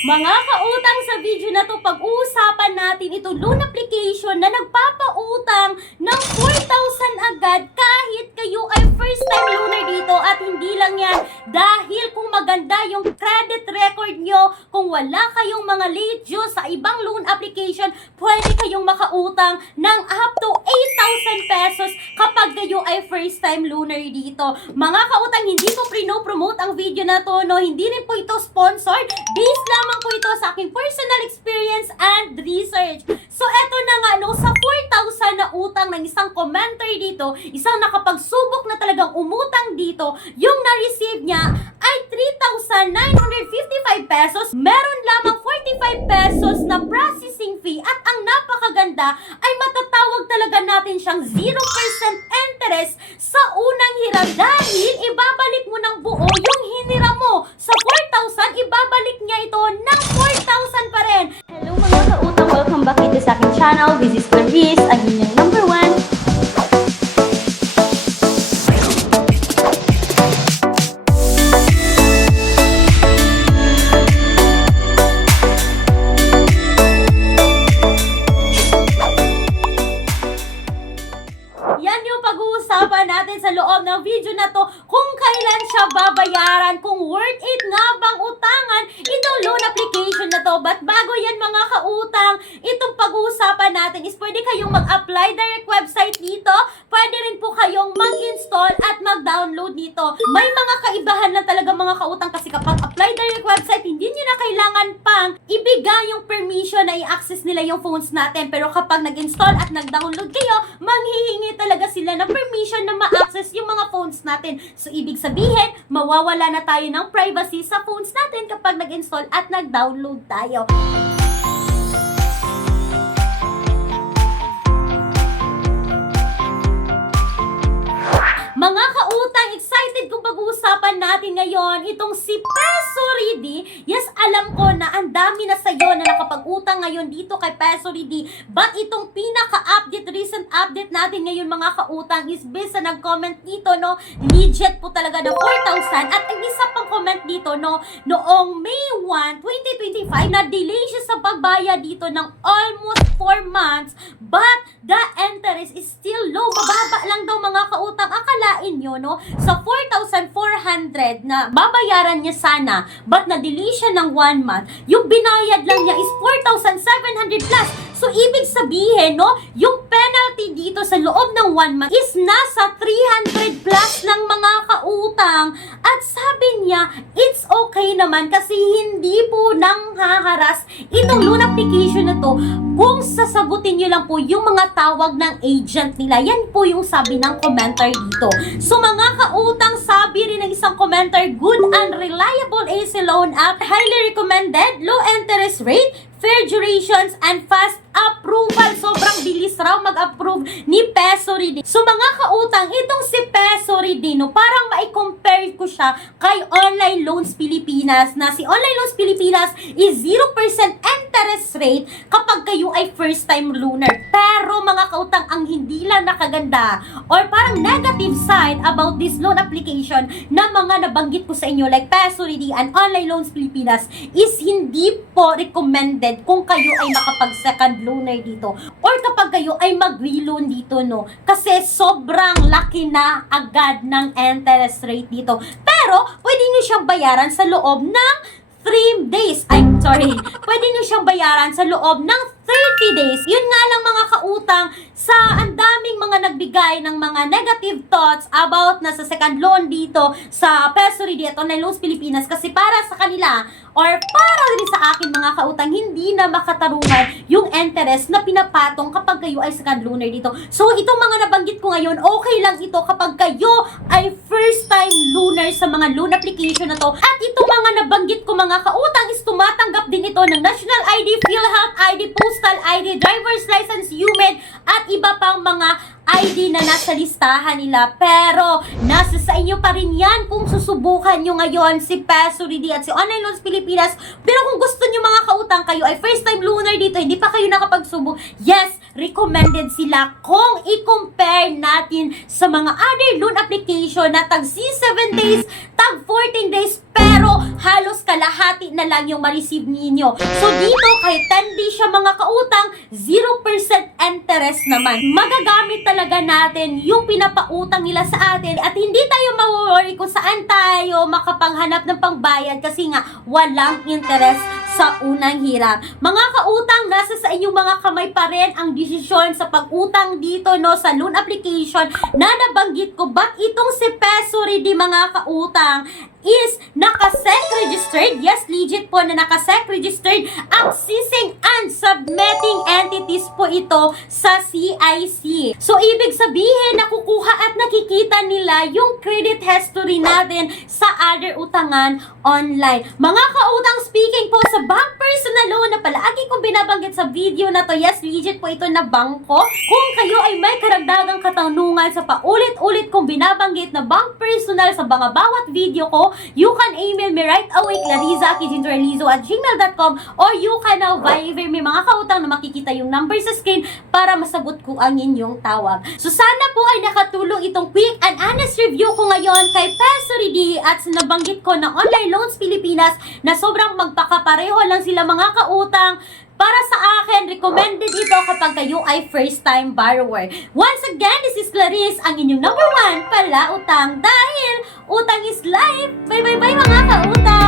Mga kautang, sa video na to, pag-uusapan natin itong loan application na nagpapautang ng 4,000 agad kahit kayo ay first time loaner dito. At hindi lang yan, dahil kung maganda yung credit record nyo, kung wala kayong mga late due sa ibang loan application, pwede kayong makautang ng up to 8,000 pesos kapag kayo ay first time loaner dito. Mga kautang, hindi ko promote ang video na to, no? Hindi rin po ito sponsored. Based lamang po ito sa aking personal experience and research. So, eto na nga, no, sa 4,000 na utang ng isang commenter dito, isang nakapagsubok na talagang umutang dito, yung na-receive niya ay 3,955 pesos. Meron lamang 45 pesos na processing fee at ang napakaganda ay matatawag talaga natin siyang 0% interest sa unang hiram dahil ibabalik mo ng buo yung hiniram mo. Sa 4,000, ibabalik niya ito ng 4,000 pa rin. Hello mga kautang, welcome back dito sa aking channel. This is Clarice, ang inyong number 1. Yan yung pag-uusapan natin sa loob ng video na to, kung kailan siya babayaran, kung worth it nga bang utangan itong loan application na to. But bago yan mga kautang, itong pag-uusapan natin is pwede kayong mag-apply direct website dito, pwede rin po kayong mag-install at mag-download dito. May mga kaibahan na talaga mga kautang kasi kapag apply direct website, hindi nyo na kailangan pang ibigay yung permission na i-access nila yung phones natin. Pero kapag nag-install at nag-download kayo, manghihingi talaga sila ng permission na ma-access yung mga phones natin. So, ibig sabihin, mawawala na tayo ng privacy sa phones natin kapag nag-install at nag-download tayo. Mga kautang, excited kung pag-uusapan natin ngayon itong si Peso Ready. Yes, alam ko na ang dami na sa'yo na nakapag-utang ngayon dito kay Peso Ready. But itong pinaka-update, recent update natin ngayon mga kautang is based sa nag-comment dito, no? Legit po talaga na 4,000. At ang isa pang comment dito, no? Noong May 1, 2025, na-delay siya sa pagbayad dito ng almost 4 months. But the interest is still low. Mababa lang daw mga kautang. Akalain nyo, no? Sa 4,400 na babayaran niya sana, but na-delay siya ng 1 month, yung binayad lang niya is 4,700 plus. So, ibig sabihin, no? Yung penalty dito sa loob ng 1 month is nasa 300 plus lang mga kautang. At sabi niya, it's okay naman kasi hindi po nang haharas itong loan application na to kung sasagutin nyo lang po yung mga tawag ng agent nila. Yan po yung sabi ng commenter dito. So mga kautang, sabi rin ng isang commenter, good and reliable AC loan app, highly recommended, low interest rate, fair durations, and fast approval. Sobrang bilis raw mag-approve ni Peso Ready. So mga kautang, itong si Peso Ready, no, parang mai-compare ko siya kay Online Loans Pilipinas, na si Online Loans Pilipinas is 0% interest rate kapag kayo ay first time loaner. Pero mga kautang, ang hindi lang nakaganda or parang negative side about this loan application na mga nabanggit ko sa inyo like Peso Ready and Online Loans Pilipinas is hindi po recommended kung kayo ay makapag-second loaner dito or kapag kayo ay mag-reloan dito, no? Kasi sobrang laki na agad ng interest rate dito. Pero, pwede nyo siyang bayaran sa loob ng 3 days. Pwede nyo siyang bayaran sa loob ng 30 days. Yun nga lang mga kautang, sa ang daming mga nagbigay ng mga negative thoughts about na sa second loan dito sa Peso Ready at Online Loans Pilipinas kasi para sa kanila or para rin sa akin mga kautang, hindi na makatarungan yung interest na pinapatong kapag kayo ay second loaner dito. So itong mga nabanggit ko ngayon, okay lang ito kapag kayo ay first time loaner sa mga loan application na to. At itong mga nabanggit ko mga kautang is tumatanggap din ito ng National ID, PhilHealth ID, Postal ID, Driver's License, UMed, at iba pang mga ID na nasa listahan nila. Pero, nasa sa inyo pa rin yan kung susubukan nyo ngayon si Peso Ready at si Online Loans Pilipinas. Pero kung gusto nyo mga kautang, kayo ay first time loaner dito, hindi pa kayo nakapagsubok, yes, recommended sila kung i-compare natin sa mga other loan application na tag 7 days, tag 14 days, pero halos kalahati na lang yung ma-receive ninyo. So dito, kahit 10 days siya mga kautang, 0% interest naman. Magagamit talaga natin yung pinapautang nila sa atin at hindi tayo ma-worry kung saan tayo makapanghanap ng pangbayad kasi nga walang interest sa unang hirap. Mga kautang, nasa sa inyong mga kamay pa rin ang desisyon sa pag-utang dito no sa loan application na nabanggit ko. But itong si Peso Ready mga kautang is naka-SEC registered. Yes, legit po na naka-SEC registered. Accessing and submitting entities po ito sa CIC. So, ibig sabihin, nakukuha at nakikita nila yung credit history natin sa other utangan online. Mga kautang, speaking po sa bank personal loan na palagi kong binabanggit sa video na to, yes, legit po ito na bangko. Kung kayo ay may karagdagang katanungan sa paulit-ulit kong binabanggit na bank personal sa mga bawat video ko, you can email me right away, clariza@gmail.com, or you can now Viber me mga kautang na makikita yung number sa screen para masagot ko ang inyong tawag. So sana po ay nakatulong itong quick and honest review ko ngayon kay Peso Ready at nabanggit ko na Online Loans Pilipinas na sobrang magpakapareho lang sila mga kautang. Para sa akin, recommended ito kapag kayo ay first time borrower. Once again, this is Clarice, ang inyong number 1 pala utang dahil utang is life. Bye bye bye mga kautang!